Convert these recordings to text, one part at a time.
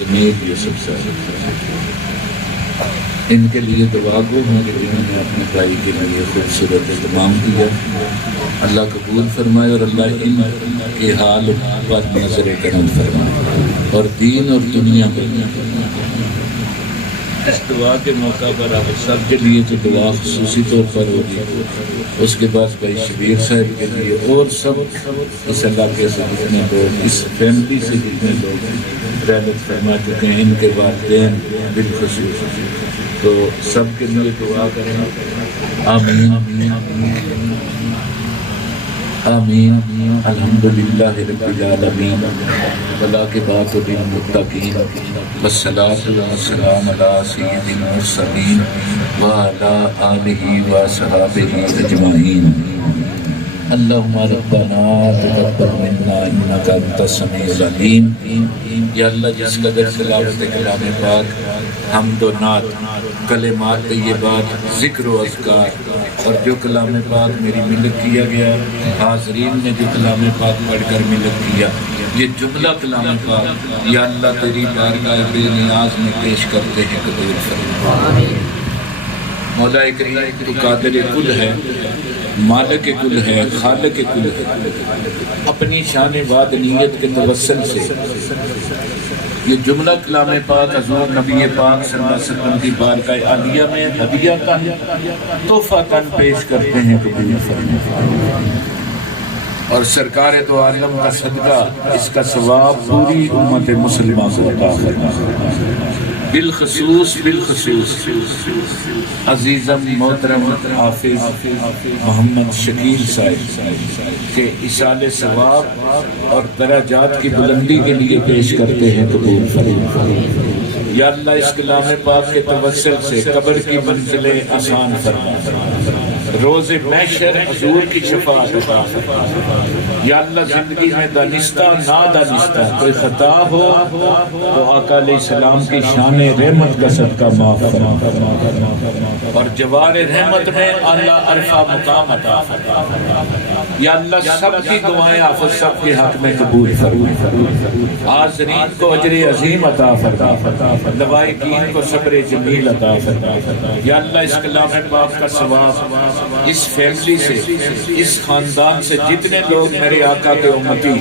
یہ سب سے ان کے لیے دعا گو ہوں کہ جنہوں نے اپنے بھائی کے لیے خوبصورت اہتمام کیا، اللہ قبول فرمائے اور اللہ ان کے حال پر نظر کرم فرمائے اور دین اور دنیا پر۔ اس دعا کے موقع پر آپ سب کے لیے جو دعا خصوصی طور پر ہوگی، اس کے بعد بھائی شبیر صاحب کے لیے اور سب اس علاقے سے جتنے لوگ، اس فیملی سے جتنے لوگ رحمت فرما چکے ہیں، ان کے والدین بالخصوص، تو سب کے لیے دعا کریں۔ آمین آمین۔ الحمدللہ رب العالمین، والعاقبۃ للمتقین، والصلاۃ والسلام علی سید المرسلین وعلی آلہ وصحبہ اجمعین۔ اللہم ربنا تقبل منا انک انت السمیع العلیم۔ یا اللہ جس قدر تلاوت کلام پاک، حمد و نعت، کلمات طیبات، ذکر و اذکار اور جو کلام پاک میری ملت کیا گیا، حاضرین نے جو کلام پاک پڑھ کر ملت کیا، یہ جملہ کلام پاک یا اللہ تیری بارگاہ بے نیاز میں پیش کرتے ہیں، قبول فرما۔ مولا کریم تو قادر کل ہے، مالک کل ہے، خالق کل ہے، اپنی شان وادنیت کے توسل سے یہ جملہ کلام پاک حضور نبی پاک صلی اللہ علیہ وسلم کی بارگاہ عالیہ میں ہدیہ تن، تحفہ تن پیش کرتے ہیں، قبول فرما۔ اور سرکار دو عالم کا صدقہ، اس کا ثواب پوری امت مسلمہ کو عطا فرما۔ بالخصوص عزیزم محترم حافظ محمد شکیل صاحب کے ایصال ثواب اور درجات کی بلندی کے لیے پیش کرتے ہیں، قبول فرما۔ یا اللہ اس کلام پاک کے توسل سے قبر کی منزلیں آسان فرما، روز محشر حضور کی شفاعت عطا فرما۔ یا اللہ زندگی میں دانستہ نادانستہ کوئی خطا ہو تو آقا علیہ السلام کی شان رحمت کا صدقہ معاف فرما، اور جوار رحمت میں اعلیٰ عرفہ مقام عطا فرما۔ یا اللہ سب کی دعائیں حافظ سب کے حق میں قبول فرما، حاضرین کو اجر عظیم عطا فرما، لوائقین کو صبر جمیل عطا فرما۔ یا اللہ اس کلام پاک کا ثواب اس فیملی سے، اس خاندان سے جتنے لوگ میرے آقا کے امتی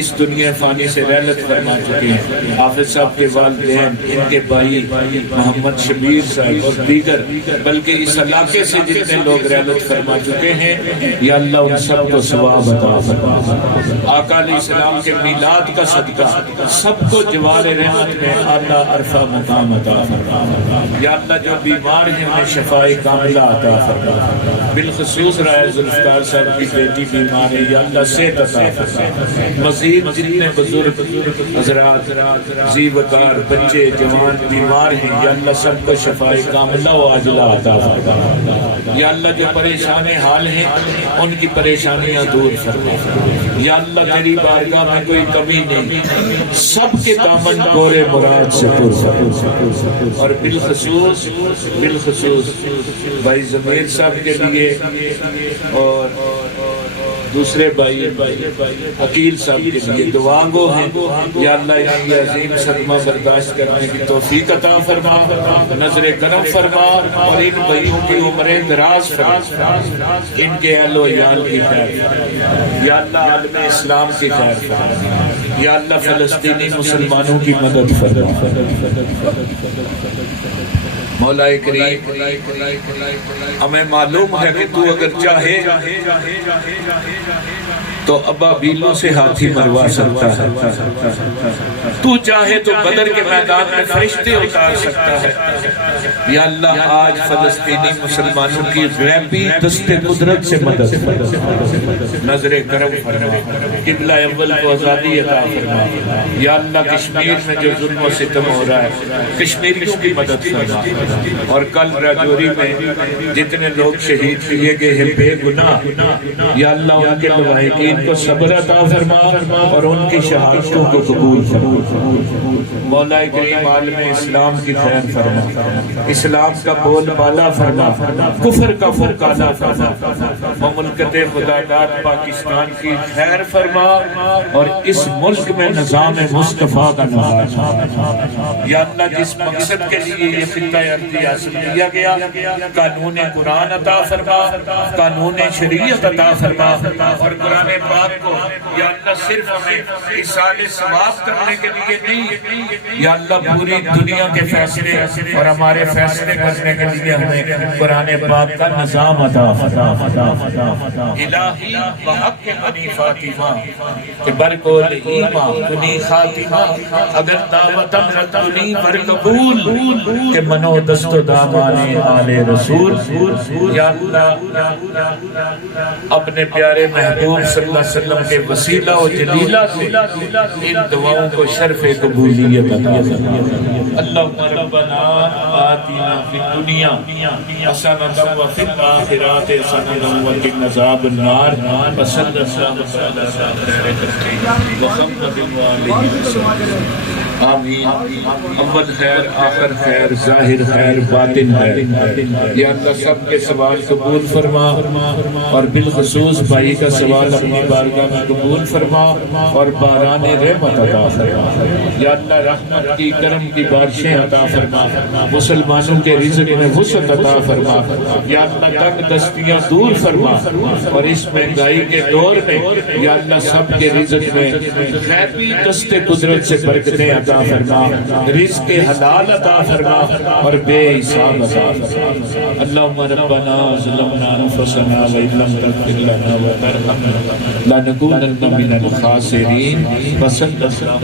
اس دنیا فانی سے رحلت فرما چکے ہیں، حافظ صاحب کے والدین، ان کے بھائی محمد شبیر صاحب اور دیگر، بلکہ اس علاقے سے جتنے لوگ رحلت فرما چکے ہیں، یا اللہ ان سب کو ثواب عطا فرما۔ آقا علیہ السلام کے میلاد کا صدقہ سب کو جوار رحمت میں اعلیٰ عرفہ مقام عطا فرما۔ یا اللہ جو بیمار ہیں انہیں شفاء کاملہ عطا فرما، بالخصوص رائے ذوالفقار صاحب کی بیٹی بیمار ہے، یا اللہ صحت عطا فرما۔ مزید جتنے بزرگ حضرات ذی وقار بچے جوان بیمار ہیں، یا اللہ سب کو شفاء کاملہ و عاجلہ عطا فرما۔ یا اللہ جو پریشان حال ہیں ان کی پریشانیاں دور فرما۔ یا اللہ تیری بارگاہ میں کوئی کمی نہیں، سب کے دامن گورے مراد سے پر فرما۔ اور بالخصوص بھائی ضمیر صاحب کے لیے اور دوسرے بھائی عقیل صاحب کے لیے دعا گو ہیں، یا اللہ ان کی عظیم صدمہ برداشت کرنے کی توفیق عطا فرما، نظر کرم فرما، اور ان بھائیوں کی عمریں دراز فرما، ان کے اہل و عیال کی خیر فرما، یا اللہ عالم اسلام کی خیر فرما، یا اللہ فلسطینی مسلمانوں کی مدد فرما۔ مولا کریم ہمیں معلوم ہے کہ تو اگر چاہے تو ابابیلوں سے ہاتھی مروا سکتا ہے، تو چاہے تو بدر کے میدان میں فرشتے اتار سکتا ہے۔ یا اللہ آج فلسطینی مسلمانوں کی غیبی دست قدرت سے مدد فرما، نظر کرم فرما، قبلہ اول کو آزادی عطا فرما۔ یا اللہ کشمیر میں جو ظلم و ستم ہو رہا ہے کشمیریوں کی مدد فرما، اور کل راجوری میں جتنے لوگ شہید کیے گئے ہیں بے گناہ، یا اللہ ان کے لواحقین کو صبر عطا فرما اور ان کی شہادتوں کو قبول فرما۔ مولا کریم عالم اسلام کی خیر فرما، اسلام کا بول بالا فرما، کفر کا مقابلہ فرما، مملکت خداداد پاکستان کی خیر فرما، اور اس ملک میں نظام مصطفیٰ کا نفاذ فرما۔ یا اللہ جس مقصد کے لیے یہ خطہ ارضی حاصل کیا گیا، قانون قرآن عطا فرما، قانون شریعت عطا فرما، اور قرآن پاک کو یا اللہ صرف ہمیں ایصال ثواب کرنے کے لیے نہیں، یا اللہ پوری دنیا کے فیصلے اور ہمارے فیصلے کرنے کے لیے ہمیں قرآن پاک کا نظام عطا فرما۔ الہی بحق بنی فاطمہ کہ برکول ایمان کنی خاتمہ، اگر دعوتم رتنی برقبول کہ منو دست و دامان آل رسول۔ یا اللہ اپنے پیارے محبوب صلی اللہ علیہ وسلم کے وسیلہ و جلیلہ سے ان دعاؤں کو شرف قبولیت عطا فرما۔ اللہم ربنا آتنا فی الدنیا حسنۃ وفی الآخرۃ حسنۃ وقنا عذاب النار، وصلی اللہ علی محمد وآلہ وسلم۔ آمین۔ اول خیر، آخر خیر، ظاہر خیر، باطن خیر۔ یا اللہ سب کے سوال قبول فرما، اور بالخصوص بھائی کا سوال اپنی بارگاہ میں قبول فرما، اور باران رحمت عطا فرما۔ یا اللہ رحمت کی، کرم کی بارشیں عطا فرما، مسلمانوں کے رزق میں وسعت عطا فرما۔ یا اللہ تنگ دستیاں دور فرما، اور اس مہنگائی کے دور میں یا اللہ سب کے رزق میں غیبی دست قدرت سے برکتیں عطا فرما، رزق حلال عطا فرما، اور بے حساب عطا فرما۔ اللہم ربنا ظلمنا انفسنا وإن لم تغفر لنا وترحمنا لنکونن من الخاسرین۔ وصلی اللہ